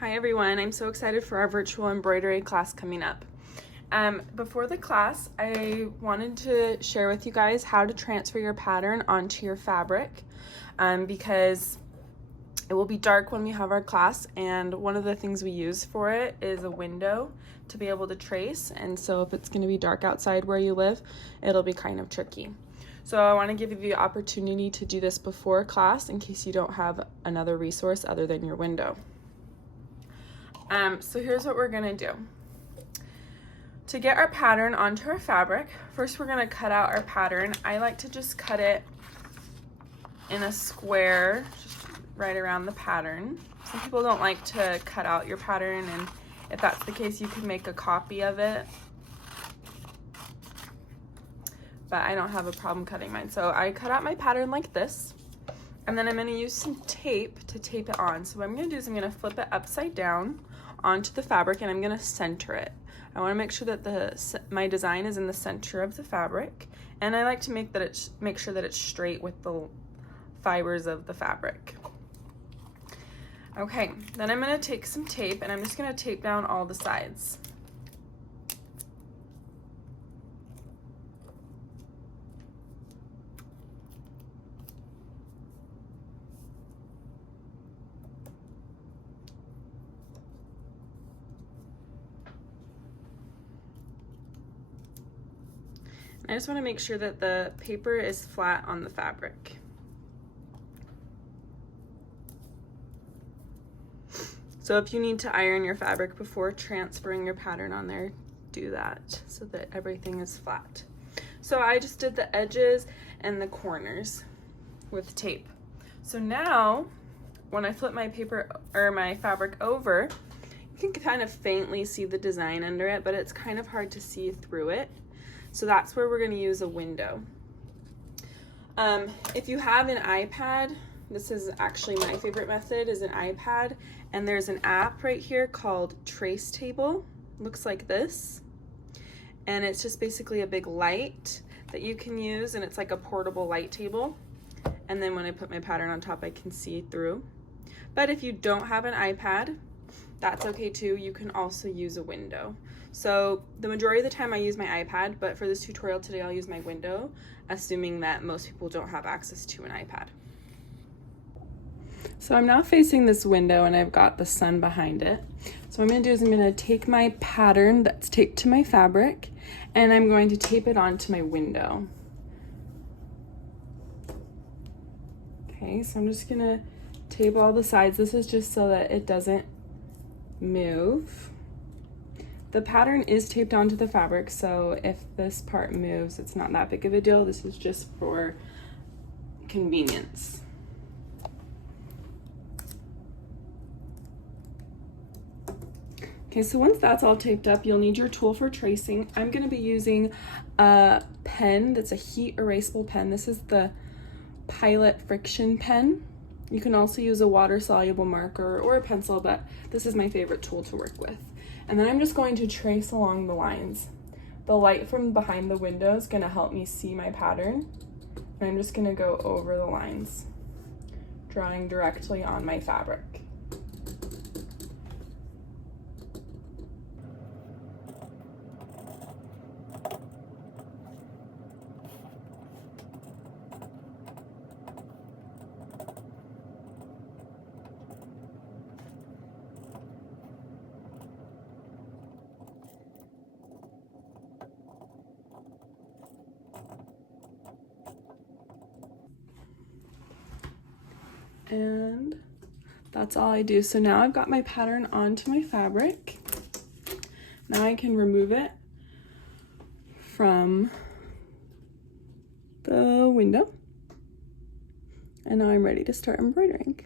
Hi everyone, I'm so excited for our virtual embroidery class coming up. Before the class, I wanted to share with you guys how to transfer your pattern onto your fabric because it will be dark when we have our class, and one of the things we use for it is a window to be able to trace, and so if it's going to be dark outside where you live, it'll be kind of tricky. So I want to give you the opportunity to do this before class in case you don't have another resource other than your window. So here's what we're gonna do. To get our pattern onto our fabric, first we're gonna cut out our pattern. I like to just cut it in a square, just right around the pattern. Some people don't like to cut out your pattern, and if that's the case, you can make a copy of it. But I don't have a problem cutting mine. So I cut out my pattern like this, and then I'm gonna use some tape to tape it on. So what I'm gonna do is I'm gonna flip it upside down onto the fabric, and I'm gonna center it. I wanna make sure that my design is in the center of the fabric, and I like to make sure that it's straight with the fibers of the fabric. Okay, then I'm gonna take some tape, and I'm just gonna tape down all the sides. I just want to make sure that the paper is flat on the fabric. So if you need to iron your fabric before transferring your pattern on there, do that so that everything is flat. So I just did the edges and the corners with tape. So now when I flip my paper or my fabric over, you can kind of faintly see the design under it, but it's kind of hard to see through it. So that's where we're going to use a window. If you have an iPad, this is actually my favorite method, is an iPad, and there's an app right here called Trace Table. Looks like this, and it's just basically a big light that you can use, and it's like a portable light table, and then when I put my pattern on top I can see through. But if you don't have an iPad, that's okay too. You can also use a window. So the majority of the time I use my iPad, but for this tutorial today I'll use my window, assuming that most people don't have access to an iPad. So I'm now facing this window and I've got the sun behind it. So what I'm gonna do is I'm gonna take my pattern that's taped to my fabric, and I'm going to tape it onto my window. Okay, so I'm just gonna tape all the sides. This is just so that it doesn't move. The pattern is taped onto the fabric, so if this part moves, it's not that big of a deal. This is just for convenience. Okay, so once that's all taped up, you'll need your tool for tracing. I'm going to be using a pen that's a heat erasable pen. This is the Pilot Friction pen. You can also use a water-soluble marker or a pencil, but this is my favorite tool to work with. And then I'm just going to trace along the lines. The light from behind the window is going to help me see my pattern, and I'm just going to go over the lines, drawing directly on my fabric. And that's all I do. So now I've got my pattern onto my fabric. Now I can remove it from the window. And now I'm ready to start embroidering.